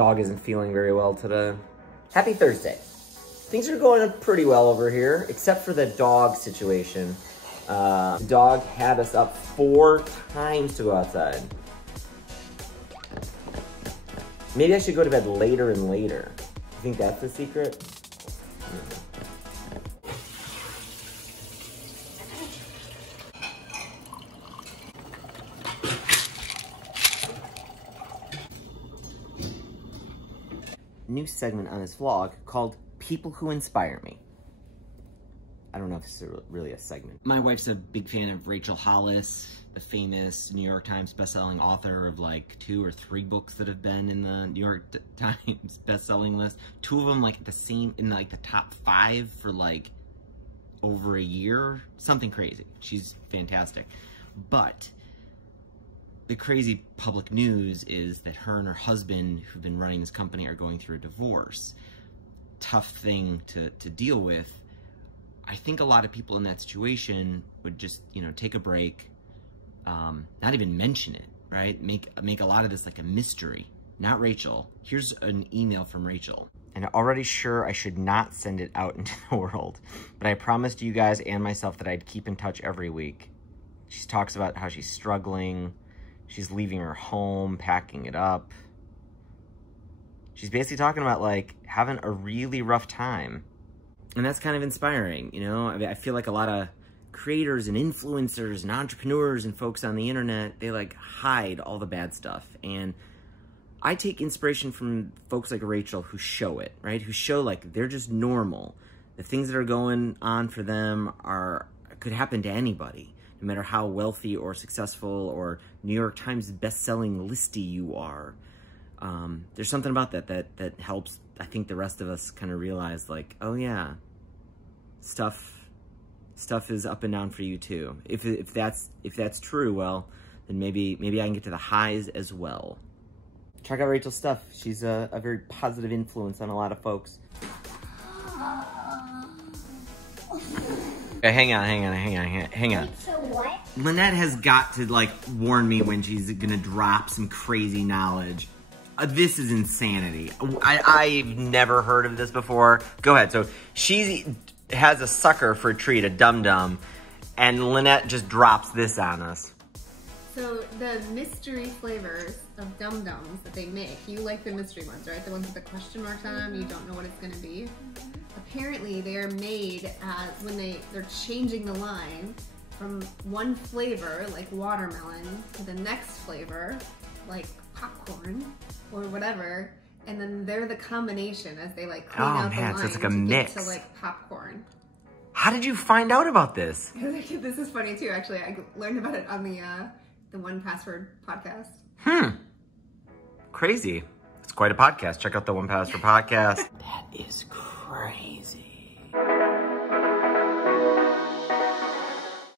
Dog isn't feeling very well today. Happy Thursday. Things are going pretty well over here, except for the dog situation. The dog had us up 4 times to go outside. Maybe I should go to bed later and later. You think that's the secret? New segment on this vlog called People Who Inspire Me. I don't know if it's really a segment. My wife's a big fan of Rachel Hollis, the famous New York Times bestselling author of like 2 or 3 books that have been in the New York Times bestselling list. 2 of them like in like the top 5 for like over a year. Something crazy. She's fantastic. But the crazy public news is that her and her husband, who've been running this company, are going through a divorce. Tough thing to deal with. I think a lot of people in that situation would just, you know, take a break, not even mention it, right? Make a lot of this like a mystery. Not Rachel. Here's an email from Rachel. And I'm already sure I should not send it out into the world, but I promised you guys and myself that I'd keep in touch every week. She talks about how she's struggling. She's leaving her home, packing it up. She's basically talking about like having a really rough time. And that's kind of inspiring, you know? I mean, I feel like a lot of creators and influencers and entrepreneurs and folks on the internet, they like hide all the bad stuff. And I take inspiration from folks like Rachel who show it, right? Who show like they're just normal. The things that are going on for them could happen to anybody, no matter how wealthy or successful or New York Times best-selling listy you are. There's something about that helps, I think, the rest of us kind of realize like, oh yeah, stuff is up and down for you too. If that's true, well, then maybe I can get to the highs as well. Check out Rachel's stuff. She's a very positive influence on a lot of folks. Hang on. So what? Lynette has got to like warn me when she's gonna drop some crazy knowledge. This is insanity. I've never heard of this before. Go ahead. So she has a sucker for a treat, a dum-dum, and Lynette just drops this on us. So the mystery flavors of dum-dums that they make, you like the mystery ones, right? The ones with the question marks on them, you don't know what it's gonna be. Apparently they are made when they're changing the line from one flavor, like watermelon, to the next flavor, like popcorn or whatever, and then they're the combination as they like clean out the line so it's like a mix. to like popcorn. How did you find out about this? This is funny too, actually. I learned about it on the 1Password podcast. Crazy. It's quite a podcast. Check out the 1Password podcast. That is crazy.